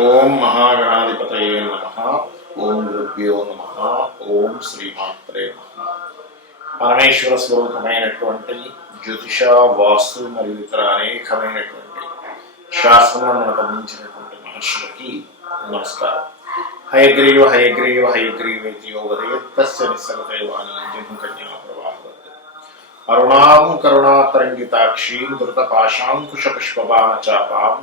ఓం మహాగణాధిపతయే నమః. ఓం గురుభ్యో నమః. ఓం శ్రీమాత్రే నమః. పరమేశ్వర స్వరూపమైనటువంటి జ్యోతిష, వాస్తు మరియు ఇతర అనేకమైనటువంటి శాస్త్రంలో మనకు అందించినటువంటి మహర్షులకి నమస్కారం. హయగ్రీవ హయగ్రీవ హయగ్రీవేతి యోగదయత్తస్య నిస్సగతైవాని జహ్నుకన్యా ప్రవాహవత్ అరుణాం కరుణాతరంగితాక్షీం ధృతపాశాంకుశపుష్పబాణచాపాం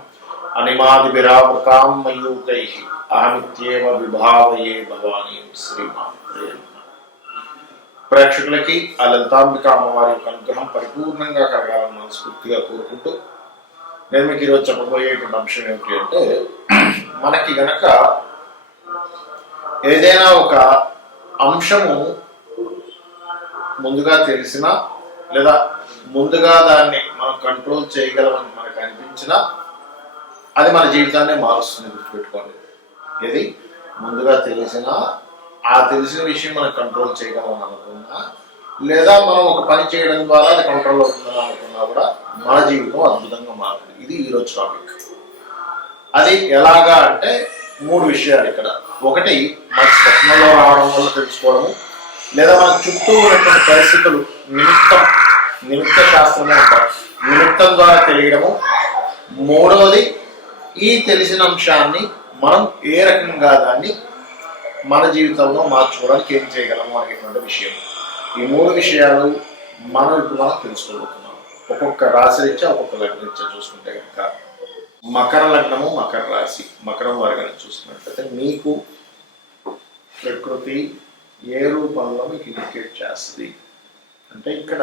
అనిమాదిభిరావృతాం మయూకైః అహమిత్యేవ విభావయే భవానీం శ్రీమాత్రే నమః. ప్రేక్షకులకి ఆ లలితాంబిక అమ్మవారి యొక్క అనుగ్రహం పరిపూర్ణంగా కలగాలని మనస్ఫూర్తిగా కోరుకుంటూ నేను మీకు ఈరోజు చెప్పబోయేటువంటి అంశం ఏమిటి అంటే, మనకి గనక ఏదైనా ఒక అంశము ముందుగా తెలిసినా లేదా ముందుగా దాన్ని మనం కంట్రోల్ చేయగలమని మనకు అనిపించినా అది మన జీవితాన్ని మారుస్తుంది. గుర్తుపెట్టుకోండి, ఇది ముందుగా తెలిసినా ఆ తెలిసిన విషయం మనం కంట్రోల్ చేయగలమని అనుకున్నా లేదా మనం ఒక పని చేయడం ద్వారా అది కంట్రోల్ అవుతుందని అనుకున్నా కూడా మన జీవితం అద్భుతంగా మారుతుంది. ఇది ఈరోజు టాపిక్. అది ఎలాగా అంటే 3 విషయాలు ఇక్కడ. ఒకటి, మన స్వప్నంలో రావడం వల్ల తెలుసుకోవడము, లేదా మన చుట్టూ ఉన్నటువంటి పరిస్థితులు నిమిత్త శాస్త్రమే అంటారు, నిమిత్తం ద్వారా తెలియడము. మూడవది, ఈ తెలిసిన అంశాన్ని మనం ఏ రకంగా దాన్ని మన జీవితంలో మార్చుకోవడానికి ఏం చేయగలము అనేటువంటి విషయం. ఈ 3 విషయాలు ఇప్పుడు మనం తెలుసుకోబోతున్నాం. ఒక్కొక్క రాశి రీత్యా ఒక్కొక్క లగ్నం రీత్యా చూసుకుంటే కనుక మకర లగ్నము, మకర రాశి, మకరం వారి కనుక చూసుకున్నట్లయితే మీకు ప్రకృతి ఏ రూపంలో మీకు ఇండికేట్ చేస్తుంది అంటే, ఇక్కడ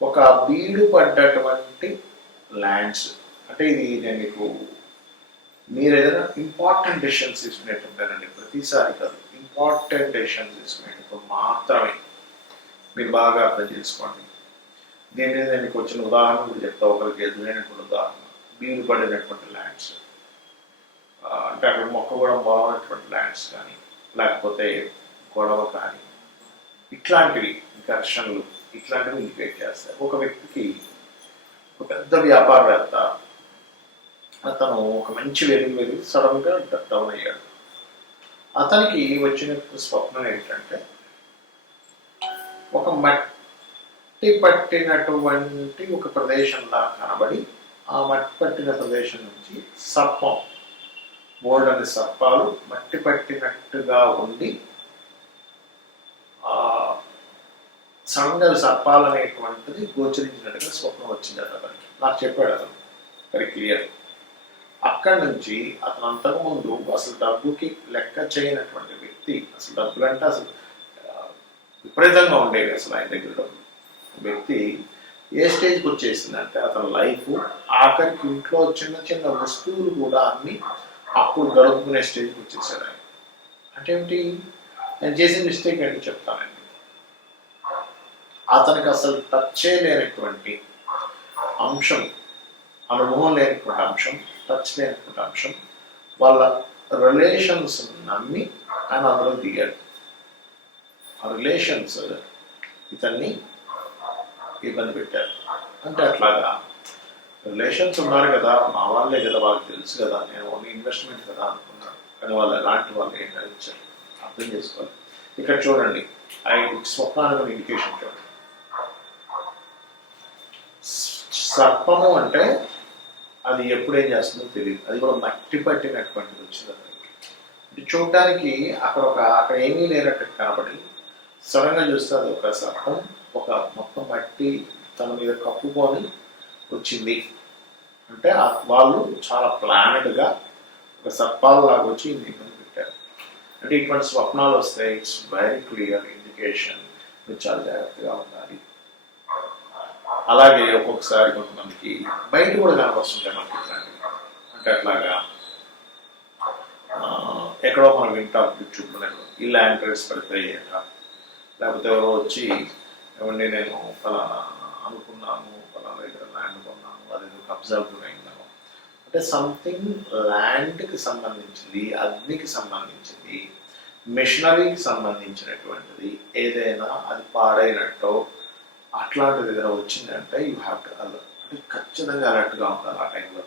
ఒక బీడు పడ్డటువంటి ల్యాండ్స్ అంటే, ఇది నేను మీకు మీరు ఏదైనా ఇంపార్టెంట్ డెసిషన్స్ తీసుకునేటప్పుడేనండి, ప్రతిసారి కాదు, ఇంపార్టెంట్ డెసిషన్స్ తీసుకునేటప్పుడు మాత్రమే మీరు బాగా అర్థం చేసుకోండి. దీని మీద నేను మీకు వచ్చిన ఉదాహరణ కూడా చెప్తా. ఒకరికి ఎదురైనటువంటి ఉదాహరణ, బీడు పడినటువంటి ల్యాండ్స్ అంటే అక్కడ మొక్క కూడా బాగున్నటువంటి ల్యాండ్స్ కానీ, లేకపోతే గొడవ కానీ, ఇట్లాంటివి ఘర్షణలు ఇట్లాంటివి ఇండికేట్ చేస్తాయి. ఒక వ్యక్తికి ఒక పెద్ద వ్యాపారవేత్త, అతను ఒక మంచి వెలుగు సడన్గా డౌన్ అయ్యాడు. అతనికి వచ్చిన స్వప్నం ఏంటంటే, ఒక మట్టి పట్టినటువంటి ఒక ప్రదేశంలా కనబడి, ఆ మట్టి పట్టిన ప్రదేశం నుంచి సర్పం, బోల్డని సర్పాలు మట్టి పట్టినట్టుగా ఉండి సడన్గా సర్పాలు అనేటువంటిది గోచరించినట్టుగా స్వప్నం వచ్చింది అతనికి. నాకు చెప్పాడు అతను వెరీ క్లియర్. అక్కడి నుంచి అతను అంతకుముందు అసలు డబ్బుకి లెక్క చేయనటువంటి వ్యక్తి, అసలు డబ్బులు అంటే అసలు విపరీతంగా ఉండేవి అసలు ఆయన దగ్గర డబ్బులు. వ్యక్తి ఏ స్టేజ్కి వచ్చేసిందంటే, అతని లైఫ్ ఆఖరికి ఇంట్లో చిన్న చిన్న వస్తువులు కూడా అన్ని అప్పుడు గడుపుకునే స్టేజ్కి వచ్చేసాడు ఆయన. అంటే ఏమిటి, నేను చేసిన మిస్టేక్ ఏంటో చెప్తానండి. అతనికి అసలు టచ్ చేయలేనటువంటి అంశం, అనుభవం లేనటువంటి అంశం, టచ్ లేనటువంటి అంశం, వాళ్ళ రిలేషన్స్ నమ్మి ఆయన అందులో దిగాడు. ఆ రిలేషన్స్ ఇతన్ని ఇబ్బంది పెట్టారు. అంటే అట్లాగా రిలేషన్స్ ఉన్నారు కదా, మా వాళ్ళే కదా, వాళ్ళకి తెలుసు కదా, నేను ఓన్లీ ఇన్వెస్ట్మెంట్ కదా అనుకున్నాను. కానీ వాళ్ళు ఎలాంటి వాళ్ళు ఏంటని ఇచ్చారు అర్థం చేసుకోవాలి. ఇక్కడ చూడండి, ఆయన స్వప్నానికి ఇండికేషన్ చూడండి. సర్పము అంటే అది ఎప్పుడు ఏం చేస్తుందో తెలియదు, అది కూడా మట్టి పట్టినటువంటిది వచ్చింది అతనికి. చూడటానికి అక్కడ ఏమీ లేనట్టు కనబడి, సడన్గా చూస్తే అది ఒక సర్పం, ఒక మొత్తం మట్టి తన మీద కప్పుకొని వచ్చింది. అంటే వాళ్ళు చాలా ప్లానెడ్గా ఒక సర్పాలలాగా వచ్చి ఇబ్బంది పెట్టారు. అంటే ఇటువంటి స్వప్నాలు వస్తే ఇట్స్ వెరీ క్లియర్ ఇండికేషన్, మీరు చాలా జాగ్రత్తగా ఉండాలి. అలాగే ఒక్కొక్కసారి కొంతమందికి బయట కూడా కనపస్తుంటాయి మనకి ఇట్లాంటివి. అంటే అట్లాగా ఎక్కడో మనం వింటాం యూట్యూబ్లో, ఈ ల్యాండ్ రేట్స్ పడిపోయి అంట, లేకపోతే ఎవరో వచ్చి ఏమండి నేను ఫలానా అనుకున్నాను, ఫలానా దగ్గర ల్యాండ్ కొన్నాను, అదేదో కబ్జా గురైందాను. అంటే సంథింగ్ ల్యాండ్కి సంబంధించింది, అగ్నికి సంబంధించింది, మిషనరీకి సంబంధించినటువంటిది ఏదైనా అది పాడైనట్టు అట్లాంటిది ఏదైనా వచ్చిందంటే యూ హ్యావ్ టు అలర్ట్. అంటే ఖచ్చితంగా అలర్ట్గా ఉండాలి ఆ టైంలో.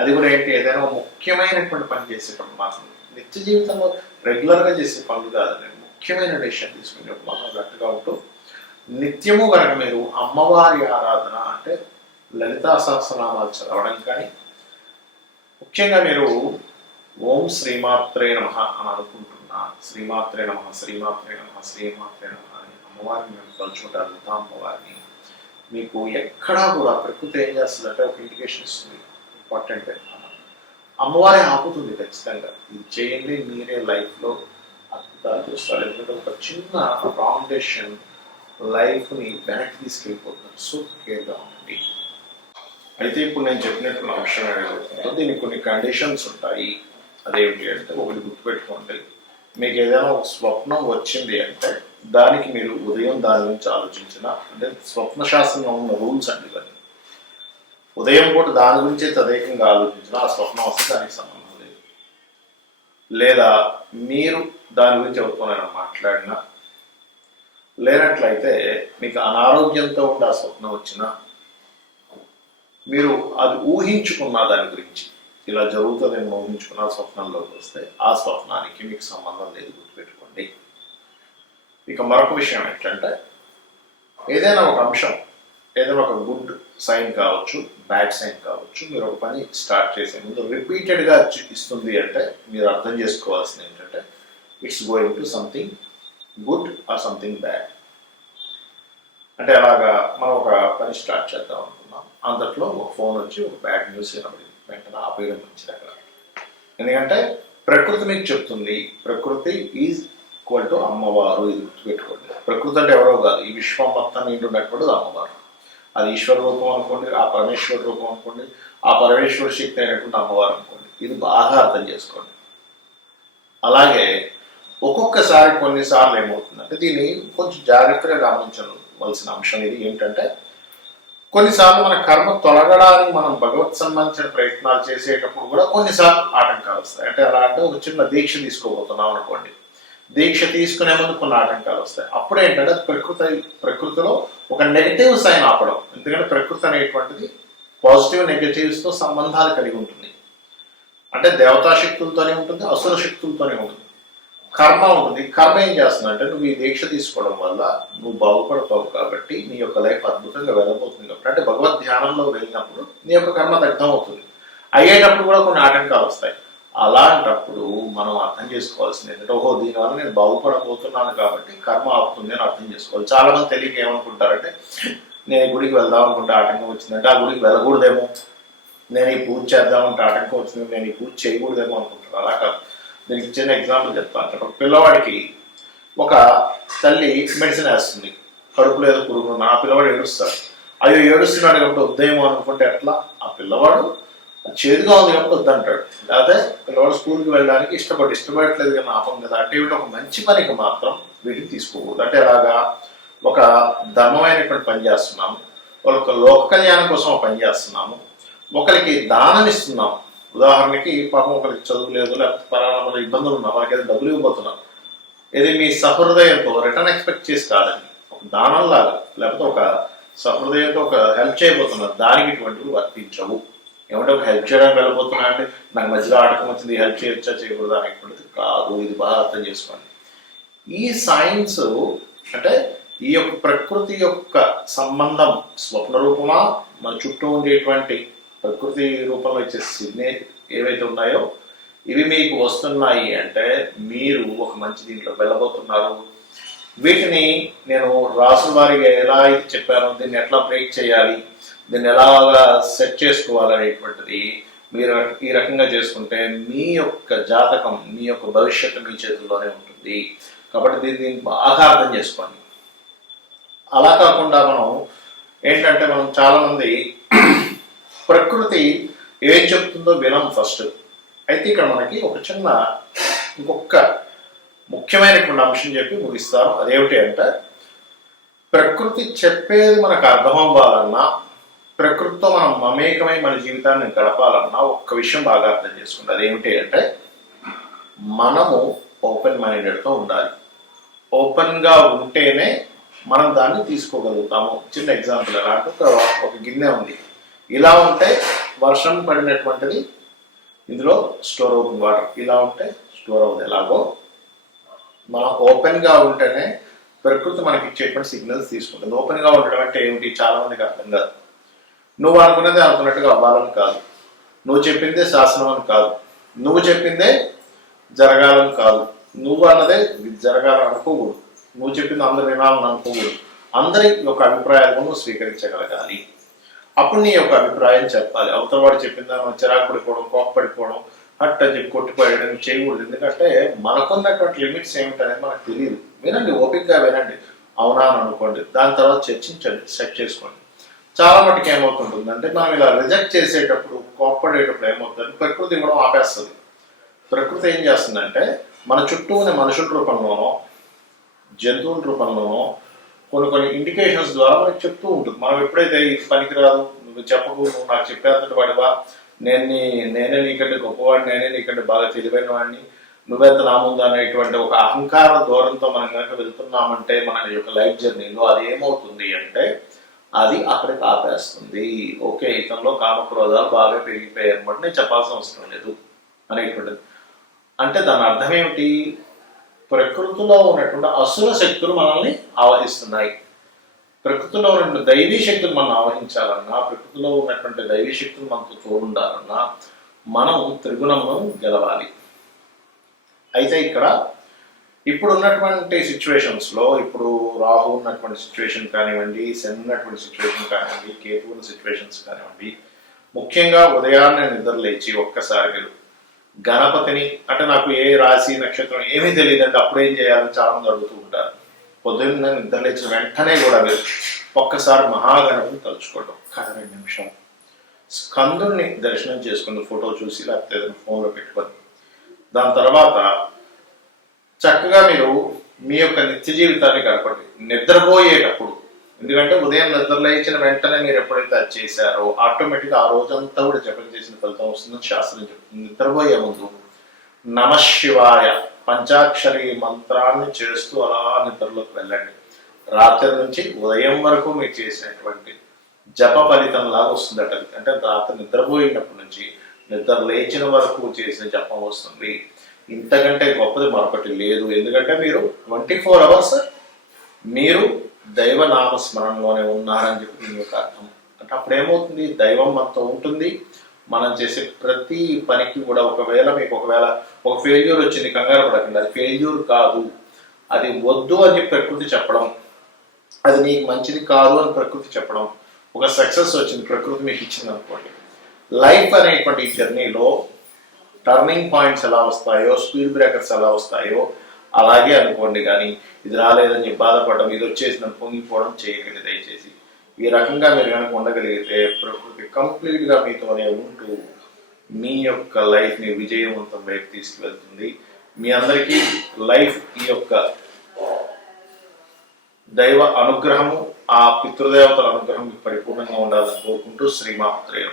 అది కూడా ఏంటి, ఏదైనా ఒక ముఖ్యమైనటువంటి పని చేసేటప్పుడు మాత్రం, నిత్య జీవితంలో రెగ్యులర్గా చేసే పనులు కాదండి, ముఖ్యమైన డెసిషన్ తీసుకునేటప్పుడు మాత్రం గట్టిగా ఉంటూ నిత్యము కనుక మీరు అమ్మవారి ఆరాధన అంటే లలితా సహస్రనామాలు చదవడం కానీ, ముఖ్యంగా మీరు ఓం శ్రీమాత్రే నమః అని అనుకుంటున్నా, శ్రీమాత్రే నమః శ్రీమాత్రే నమః శ్రీమాత్రే నమః అని అమ్మవారిని మేము తలుచుకుంటారు. లలితా అమ్మవారిని మీకు ఎక్కడా కూడా ప్రకృతి ఏం చేస్తుందంటే ఒక ఇండికేషన్ ఇస్తుంది, ఇంపార్టెంట్. అమ్మవారి ఆపుతుంది ఖచ్చితంగా, ఇది చేయండి మీరే లైఫ్లో అద్భుతాలు చూస్తారు. ఎందుకంటే ఒక చిన్న రాంగ్ డెసిషన్ లైఫ్ని వెనక్కి తీసుకెళ్ళిపోతుంది. సో కేర్గా ఉండండి. అయితే ఇప్పుడు నేను చెప్పినటువంటి అంశం ఏదైతుందో దీనికి కొన్ని కండిషన్స్ ఉంటాయి. అదేమిటి అంటే, ఒకటి గుర్తుపెట్టుకోండి, మీకు ఏదైనా ఒక స్వప్నం వచ్చింది అంటే దానికి మీరు ఉదయం దాని గురించి ఆలోచించిన, అంటే స్వప్న శాస్త్రంలో ఉన్న రూల్స్ అండి ఇవన్నీ. ఉదయం పూట దాని గురించి తదేకంగా ఆలోచించిన ఆ స్వప్నం వస్తే దానికి సంబంధం లేదు. లేదా మీరు దాని గురించి ఎవరితోనైనా మాట్లాడినా, లేనట్లయితే మీకు అనారోగ్యంతో ఉండి ఆ స్వప్నం వచ్చినా, మీరు అది ఊహించుకున్న దాని గురించి ఇలా జరుగుతుందని ఊహించుకున్న స్వప్నంలోకి వస్తే ఆ స్వప్నానికి మీకు సంబంధం లేదు, గుర్తుపెట్టుకోండి. ఇక మరొక విషయం ఏంటంటే, ఏదైనా ఒక అంశం, ఏదైనా ఒక గుడ్ సైన్ కావచ్చు, బ్యాడ్ సైన్ కావచ్చు, మీరు ఒక పని స్టార్ట్ చేసే ముందు రిపీటెడ్గా ఇస్తుంది అంటే మీరు అర్థం చేసుకోవాల్సింది ఏంటంటే, it's going to something good or something bad. అంటే అలాగా మనం ఒక పని స్టార్ట్ చేద్దాం అనుకున్నాం, అంతట్లో ఒక ఫోన్ వచ్చి ఒక బ్యాడ్ న్యూస్ వినబడింది, వెంటనే ఆపేయడం మంచిది అక్కడ. ఎందుకంటే ప్రకృతి మీకు చెప్తుంది, ప్రకృతి ఈజ్ ఈక్వల్ టు అమ్మవారు, ఇది గుర్తుపెట్టుకోండి. ప్రకృతి అంటే ఎవరో కాదు, ఈ విశ్వం మొత్తం నిండున్నటువంటిది అమ్మవారు. అది ఈశ్వర రూపం అనుకోండి, ఆ పరమేశ్వర రూపం అనుకోండి, ఆ పరమేశ్వర శక్తి అయినటువంటి అమ్మవారు అనుకోండి. ఇది బాగా అర్థం చేసుకోండి. అలాగే ఒక్కొక్కసారి కొన్నిసార్లు ఏమవుతుందంటే, దీన్ని కొంచెం జాగ్రత్తగా గమనించవలసిన అంశం ఇది ఏంటంటే, కొన్నిసార్లు మన కర్మ తొలగడానికి మనం భగవత్ సంబంధించిన ప్రయత్నాలు చేసేటప్పుడు కూడా కొన్నిసార్లు ఆటంకాలు వస్తాయి. అంటే అలా అంటే ఒక చిన్న దీక్ష తీసుకోబోతున్నాం అనుకోండి, దీక్ష తీసుకునే ముందు కొన్ని ఆటంకాలు వస్తాయి. అప్పుడు ఏంటంటే ప్రకృతిలో ఒక నెగటివ్ సైన్ ఆపడం. ఎందుకంటే ప్రకృతి అనేటువంటిది పాజిటివ్ నెగటివ్స్తో సంబంధాలు కలిగి ఉంటుంది. అంటే దేవతా శక్తులతోనే ఉంటుంది, అసుర శక్తులతోనే ఉంటుంది. కర్మ ఉంటుంది. కర్మ ఏం చేస్తుంది అంటే, నువ్వు ఈ దీక్ష తీసుకోవడం వల్ల నువ్వు బాగుపడతావు కాబట్టి నీ యొక్క లైఫ్ అద్భుతంగా వెళ్ళబోతుంది కాబట్టి, అంటే భగవద్ ధ్యానంలో వెళ్ళినప్పుడు నీ యొక్క కర్మ దగ్ధం అవుతుంది. అయ్యేటప్పుడు కూడా కొన్ని ఆటంకాలు వస్తాయి. అలాంటప్పుడు మనం అర్థం చేసుకోవాల్సింది ఏంటంటే, ఓహో దీనివల్ల నేను బాగుపడబోతున్నాను కాబట్టి కర్మ ఆపుతుంది అని అర్థం చేసుకోవాలి. చాలా మంది తెలియక ఏమనుకుంటారంటే, నేను ఈ గుడికి వెళ్దాం అనుకుంటే ఆటంకం వచ్చిందంటే ఆ గుడికి వెళ్ళకూడదేమో, నేను ఈ పూజ చేద్దామంటే ఆటంకం వచ్చింది, నేను ఈ పూజ చేయకూడదేమో అనుకుంటాను. అలా కాదు. దీనికి చిన్న ఎగ్జాంపుల్ చెప్తాను. ఒక పిల్లవాడికి ఒక తల్లి మెడిసిన్ వేస్తుంది, కడుపులో ఏదో పురుగు ఉన్న, ఆ పిల్లవాడు ఏడుస్తాడు. అయ్యో ఏడుస్తున్నాడు కాబట్టి వద్దేమో అనుకుంటే ఎట్లా, ఆ పిల్లవాడు చేదుగా ఉంది కాబట్టి వద్దంటాడు. లేకపోతే పిల్లవాడు స్కూల్కి వెళ్ళడానికి ఇష్టపడట్లేదు కానీ ఆపం కదా అంటే, వీటి ఒక మంచి పనికి మాత్రం వీటిని తీసుకోకూడదు. అంటే అలాగా ఒక ధర్మమైనటువంటి పని చేస్తున్నాము, ఒక లోక కళ్యాణం కోసం ఒక పని చేస్తున్నాము, ఒకరికి దానం ఇస్తున్నాము. ఉదాహరణకి పాపం ఒకరికి చదువు లేదు, లేకపోతే పలానా ఇబ్బందులు ఉన్నా వాళ్ళకి ఏదో డబ్బులు ఇవ్వబోతున్నాం, ఇది మీ సహృదయంతో రిటర్న్ ఎక్స్పెక్ట్ చేసి కాదండి, ఒక దానంలాగా లేకపోతే ఒక సహృదయంతో ఒక హెల్ప్ చేయబోతున్నారు, దానికి ఇటువంటివి వర్తించవు. ఏమంటే ఒక హెల్ప్ చేయడానికి వెళ్ళబోతున్నా అంటే నాకు మధ్యలో ఆటకం వచ్చింది, హెల్ప్ చేయొచ్చా చేయకూడదు అనేటువంటిది కాదు. ఇది బాగా అర్థం చేసుకోండి. ఈ సైన్స్ అంటే ఈ యొక్క ప్రకృతి యొక్క సంబంధం స్వప్న రూపమా, మన చుట్టూ ఉండేటువంటి ప్రకృతి రూపంలో ఇచ్చే సిగ్నల్ ఏవైతే ఉన్నాయో ఇవి మీకు వస్తున్నాయి అంటే మీరు ఒక మంచి దీంట్లో వెళ్ళబోతున్నారు. వీటిని నేను రాసుల వారిగా ఎలా అయితే చెప్పానో, దీన్ని ఎట్లా బ్రేక్ చేయాలి, దీన్ని ఎలాగా సెట్ చేసుకోవాలి అనేటువంటిది మీరు ఈ రకంగా చేసుకుంటే మీ యొక్క జాతకం, మీ యొక్క భవిష్యత్తు మీ చేతుల్లోనే ఉంటుంది. కాబట్టి దీన్ని బాగా అర్థం చేసుకోండి. అలా కాకుండా మనం ఏంటంటే, మనం చాలామంది ప్రకృతి ఏం చెప్తుందో వినం ఫస్ట్. అయితే ఇక్కడ మనకి ఒక చిన్న ఇంకొక ముఖ్యమైనటువంటి అంశం చెప్పి ముగిస్తాను. అదేమిటి అంటే, ప్రకృతి చెప్పేది మనకు అర్థం అవ్వాలన్నా, ప్రకృతితో మనం మమేకమై మన జీవితాన్ని గడపాలన్నా ఒక్క విషయం బాగా అర్థం చేసుకోండి. అదేమిటి అంటే, మనము ఓపెన్ మైండెడ్తో ఉండాలి. ఓపెన్గా ఉంటేనే మనం దాన్ని తీసుకోగలుగుతాము. చిన్న ఎగ్జాంపుల్ ఎలా అంటే, ఒక గిన్నె ఉంది, ఇలా ఉంటే వర్షం పడినటువంటిది ఇందులో స్టోర్ అవుతుంది వాటర్. ఇలా ఉంటే స్టోర్ అవుతుంది. ఎలాగో మనం ఓపెన్గా ఉంటేనే ప్రకృతి మనకి ఇచ్చేటువంటి సిగ్నల్స్ తీసుకుంటుంది. ఓపెన్గా ఉండడం అంటే ఏమిటి, చాలా మందికి అర్థం కాదు. నువ్వు అనుకున్నది అనుకున్నట్టుగా అవ్వాలని కాదు, నువ్వు చెప్పిందే శాసనం అని కాదు, నువ్వు చెప్పిందే జరగాలని కాదు, నువ్వు అన్నదే జరగాలని అనుకోకూడదు, నువ్వు చెప్పింది అందరు వినాలని అనుకోకూడదు. అందరి యొక్క అభిప్రాయాలను నువ్వు స్వీకరించగలగాలి. అప్పుడు నీ యొక్క అభిప్రాయం చెప్పాలి. అవతల వాడు చెప్పిందా మనం చిరాకు పడిపోవడం, కోపపడిపోవడం, హట్ అని చెప్పి కొట్టిపోయడం చేయకూడదు. ఎందుకంటే మనకున్నటువంటి లిమిట్స్ ఏమిటనేది మనకు తెలియదు. వినండి, ఓపికగా వినండి, అవునా అని అనుకోండి, దాని తర్వాత చర్చించండి, సెట్ చేసుకోండి. చాలా మటుకు ఏమవుతుంటుంది అంటే మనం ఇలా రిజెక్ట్ చేసేటప్పుడు, కోపపడేటప్పుడు ఏమవుతుందంటే ప్రకృతి కూడా ఆపేస్తుంది. ప్రకృతి ఏం చేస్తుందంటే మన చుట్టూ ఉన్న మనుషుల రూపంలోనో జంతువుల రూపంలోనో కొన్ని ఇండికేషన్స్ ద్వారా మనకి చెప్తూ ఉంటుంది. మనం ఎప్పుడైతే ఇది పనికిరాదు, నువ్వు చెప్పకు, నువ్వు నాకు చెప్పేంతటి వాడివా, నేనే నీకంటే గొప్పవాడిని, నేనే నీకంటే బాగా తెలివైన వాడిని, నువ్వెంత నా ముందు అనేటువంటి ఒక అహంకార ధోరణితో మనం కనుక వెళ్తున్నామంటే మన యొక్క లైఫ్ జర్నీలో అది ఏమవుతుంది అంటే అది అక్కడికి ఆపేస్తుంది. ఓకే, ఇతనిలో కామక్రోధాలు బాగా పెరిగిపోయాయి అనమాట, నేను చెప్పాల్సిన అవసరం లేదు అనేటువంటిది. అంటే దాని అర్థం ఏమిటి, ప్రకృతిలో ఉన్నటువంటి అసుర శక్తులు మనల్ని ఆవహిస్తున్నాయి. ప్రకృతిలో ఉన్న దైవీ శక్తులు మనం ఆవహించాలన్నా, ప్రకృతిలో ఉన్నటువంటి దైవీ శక్తులు మనతో తోడుండాలన్నా మనం త్రిగుణమును గెలవాలి. అయితే ఇక్కడ ఇప్పుడు ఉన్నటువంటి సిచ్యువేషన్స్లో, ఇప్పుడు రాహు ఉన్నటువంటి సిచ్యువేషన్ కానివ్వండి, శని ఉన్నటువంటి సిచ్యువేషన్ కానివ్వండి, కేతు ఉన్న సిచ్యువేషన్స్ కానివ్వండి, ముఖ్యంగా ఉదయాన్నే నిద్ర లేచి ఒక్కసారి మీరు గణపతిని, అంటే నాకు ఏ రాశి నక్షత్రం ఏమీ తెలియదు అంటే అప్పుడు ఏం చేయాలని చాలా మంది అడుగుతూ ఉంటారు. పొద్దున్న నిద్ర లేచిన వెంటనే కూడా మీరు ఒక్కసారి మహాగణపతిని తలుచుకోవడం, 2 నిమిషాలు స్కందుని దర్శనం చేసుకుని ఫోటో చూసి లేకపోతే ఏదైనా ఫోన్లో పెట్టుకొని, దాని తర్వాత చక్కగా మీరు మీ యొక్క నిత్య జీవితాన్ని గడపండి నిద్రపోయేటప్పుడు. ఎందుకంటే ఉదయం నిద్ర లేచిన వెంటనే మీరు ఎప్పుడైతే అది చేశారో ఆటోమేటిక్గా ఆ రోజంతా కూడా జపం చేసిన ఫలితం వస్తుందని శాస్త్రం చెప్తుంది. నిద్రపోయే ముందు నమశివాయ పంచాక్షరి మంత్రాన్ని చేస్తూ అలా నిద్రలోకి వెళ్ళండి. రాత్రి నుంచి ఉదయం వరకు మీరు చేసినటువంటి జప ఫలితంలాగా వస్తుందట. అంటే రాత్రి నిద్రపోయినప్పటి నుంచి నిద్ర లేచిన వరకు చేసిన జపం వస్తుంది. ఇంతకంటే గొప్పది మరొకటి లేదు. ఎందుకంటే మీరు 24 hours మీరు దైవ నామస్మరణలోనే ఉన్నారని చెప్పి దీని యొక్క అర్థం. అంటే అప్పుడు ఏమవుతుంది, దైవం మనతో ఉంటుంది. మనం చేసే ప్రతి పనికి కూడా మీకు ఒకవేళ ఒక ఫెయిల్యూర్ వచ్చింది, కంగారు పడకండి, అది ఫెయిల్యూర్ కాదు, అది వద్దు అని ప్రకృతి చెప్పడం, అది నీకు మంచిది కాదు అని ప్రకృతి చెప్పడం. ఒక సక్సెస్ వచ్చింది, ప్రకృతి మీకు ఇచ్చింది అనుకోండి. లైఫ్ అనేటువంటి ఈ జర్నీలో టర్నింగ్ పాయింట్స్ ఎలా వస్తాయో, స్పీడ్ బ్రేకర్స్ ఎలా వస్తాయో అలాగే అనుకోండి. కానీ ఇది రాలేదని బాధపడడం, ఇది వచ్చేసి పొంగిపోవడం చేయకండి దయచేసి. ఈ రకంగా మీరు కనుక ఉండగలిగితే ప్రకృతి కంప్లీట్గా మీతోనే ఉంటూ మీ యొక్క లైఫ్ని విజయవంతం వైపు తీసుకువెళ్తుంది. మీ అందరికీ లైఫ్ ఈ యొక్క దైవ అనుగ్రహము, ఆ పితృదేవతల అనుగ్రహం పరిపూర్ణంగా ఉండాలని కోరుకుంటూ శ్రీమాత్రేయ.